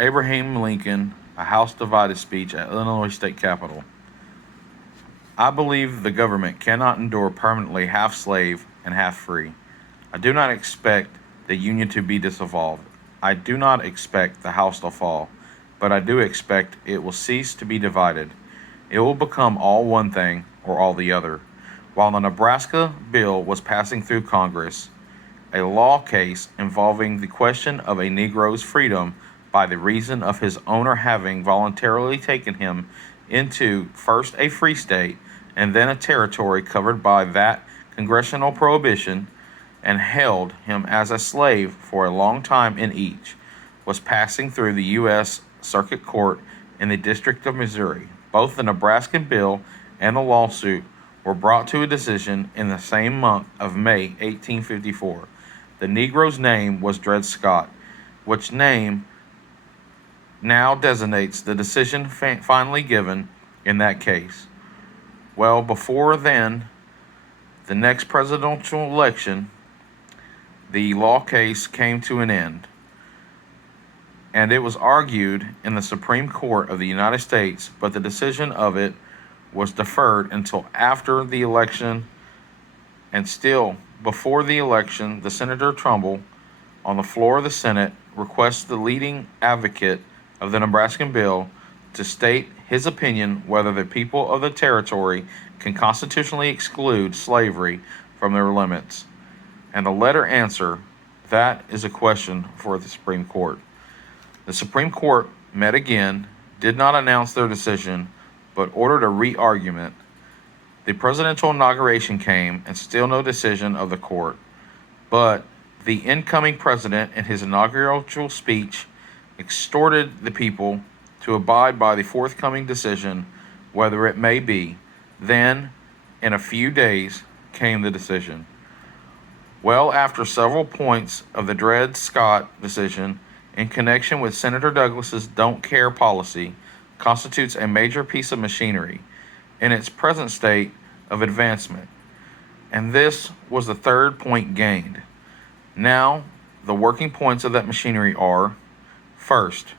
Abraham Lincoln, a House divided speech at Illinois State Capitol. I believe the government cannot endure permanently half slave and half free. I do not expect the Union to be dissolved. I do not expect the House to fall, but I do expect it will cease to be divided. It will become all one thing or all the other. While the Nebraska bill was passing through Congress, a law case involving the question of a Negro's freedom by the reason of his owner having voluntarily taken him into first a free state and then a territory covered by that congressional prohibition and held him as a slave for a long time in each, was passing through the U.S. Circuit Court in the District of Missouri. Both the Nebraska bill and the lawsuit were brought to a decision in the same month of May 1854. The Negro's name was Dred Scott, which name now designates the decision finally given in that case. Well, before then, the next presidential election, the law case came to an end, and it was argued in the Supreme Court of the United States, but the decision of it was deferred until after the election. And still, before the election, the Senator Trumbull, on the floor of the Senate, requests the leading advocate of the Nebraskan bill to state his opinion whether the people of the territory can constitutionally exclude slavery from their limits. And the letter answer, that is a question for the Supreme Court. The Supreme Court met again, did not announce their decision, but ordered a re-argument. The presidential inauguration came, and still no decision of the court. But the incoming president, in his inaugural speech, exhorted the people to abide by the forthcoming decision, whether it may be. Then, in a few days, came the decision. Well, after several points of the Dred Scott decision, in connection with Senator Douglas's don't care policy, constitutes a major piece of machinery in its present state of advancement. And this was the third point gained. Now, the working points of that machinery are: first,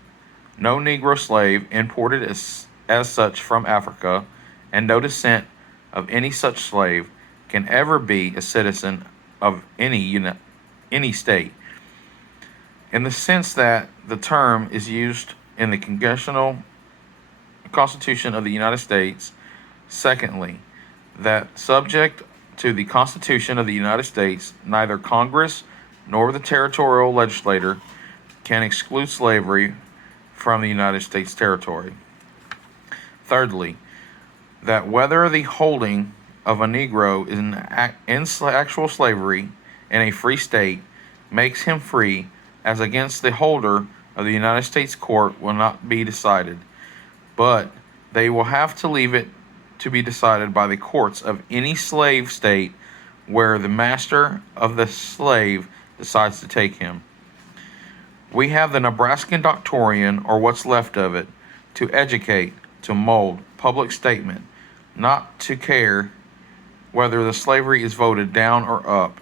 no Negro slave imported as such from Africa, and no descent of any such slave can ever be a citizen of any state, in the sense that the term is used in the Congressional Constitution of the United States. Secondly, that subject to the Constitution of the United States, neither Congress nor the territorial legislature can exclude slavery from the United States territory. Thirdly, that whether the holding of a Negro in actual slavery in a free state makes him free as against the holder of the United States court will not be decided, but they will have to leave it to be decided by the courts of any slave state where the master of the slave decides to take him. We have the Nebraskan Doctrine, or what's left of it, to educate, to mold public statement, not to care whether the slavery is voted down or up.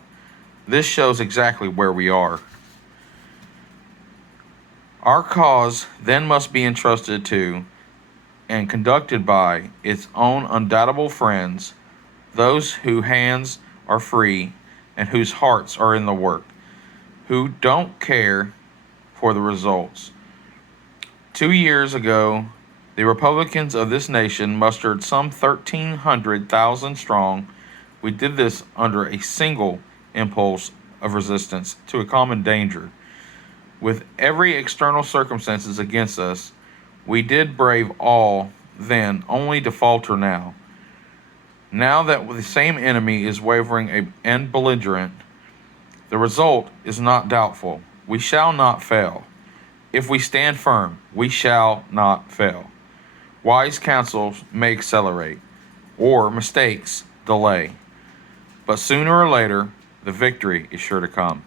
This shows exactly where we are. Our cause then must be entrusted to and conducted by its own undoubtable friends, those whose hands are free and whose hearts are in the work, who don't care for the results. 2 years ago, the Republicans of this nation mustered some 1,300,000 strong. We did this under a single impulse of resistance to a common danger. With every external circumstances against us, we did brave all then, only to falter now. Now that the same enemy is wavering and belligerent, the result is not doubtful. We shall not fail. If we stand firm, we shall not fail. Wise counsels may accelerate, or mistakes delay, but sooner or later, the victory is sure to come.